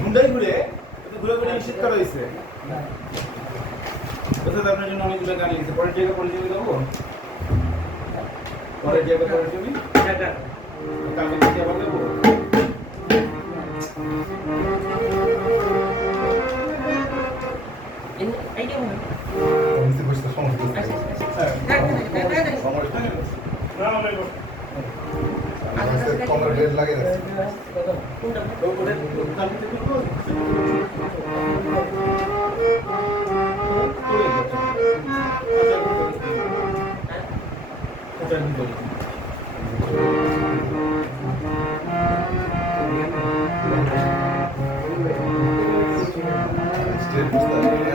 Hyundai ঘুরে ঘুরে ঘুরে নিষেধ করা হয়েছে। আচ্ছা, আপনার জন্য অনেকগুলো গান লিখেছে পরের জায়গা পরের জায়গায় যাব? পরের জমি হ্যাঁ, হ্যাঁ। কালকে আবার যাব?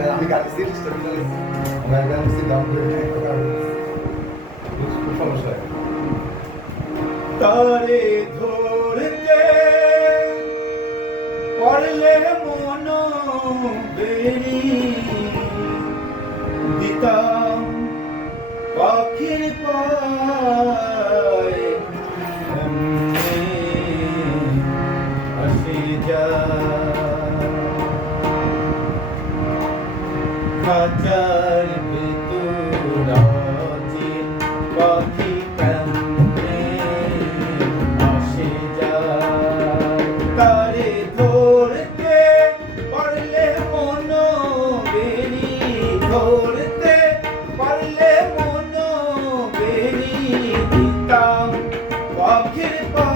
আমি গাড়ি সিট স্টেবিলাইজ আমার গাড়ি সিট ডাউন করে সমস্যা তারে ধরতে পড়লে মন বেরি। দিতাম পাখির পায় আসে যা। খাঁচা walking it by.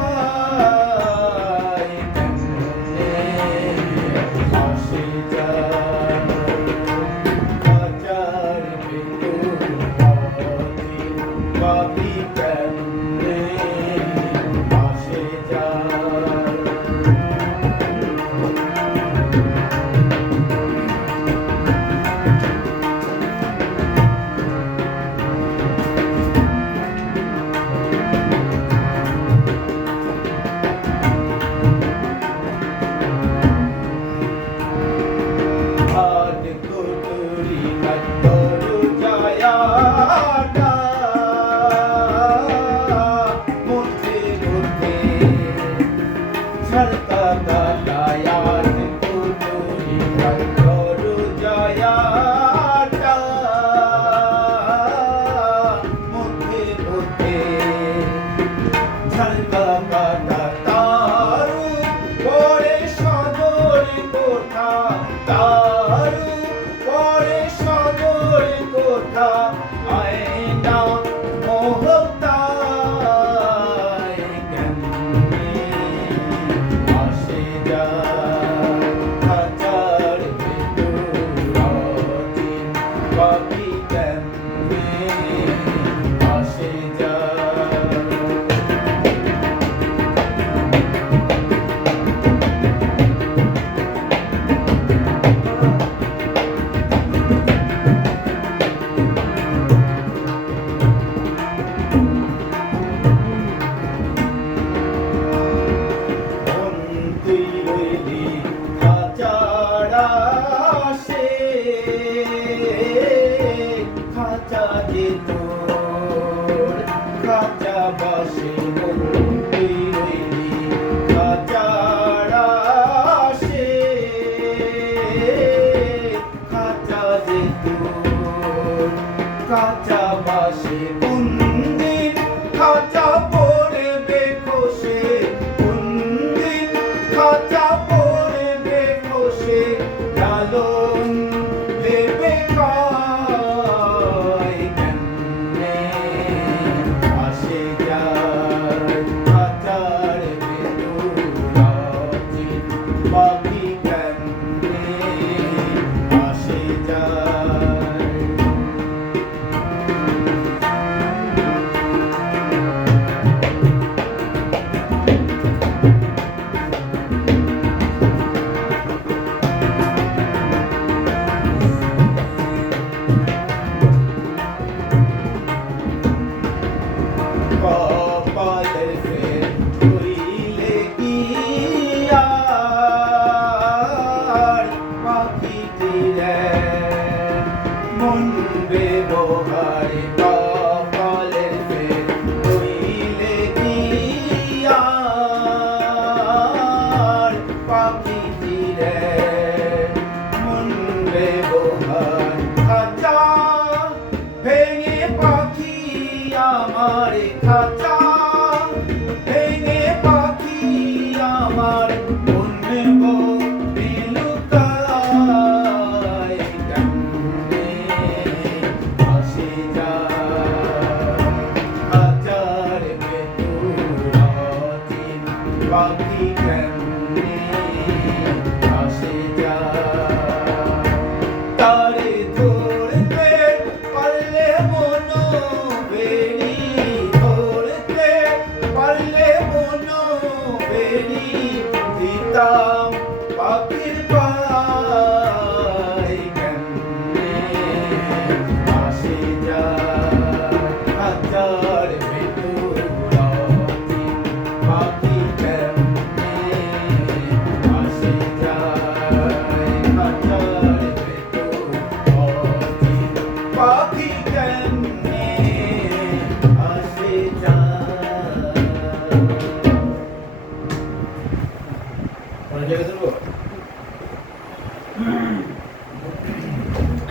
ก็จะ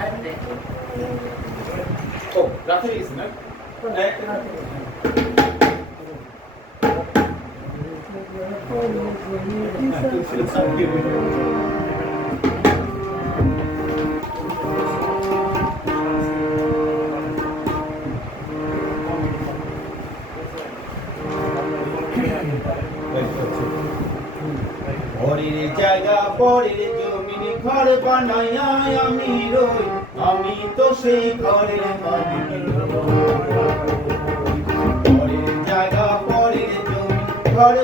అంతే ఓ రఫరీస్ నా డైరెక్ట్ రఫరీస్ Thank you. ঘর বানাই আমি রই আমি তো সেই ঘরে মালিক জায়গা পরে জমি ঘর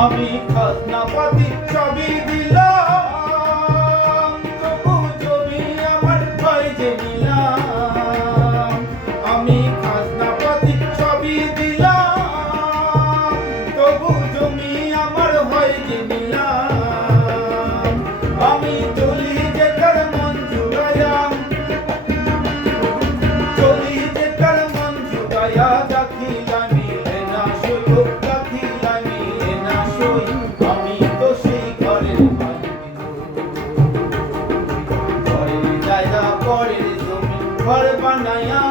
আমি খাজনা পাতি Panayam.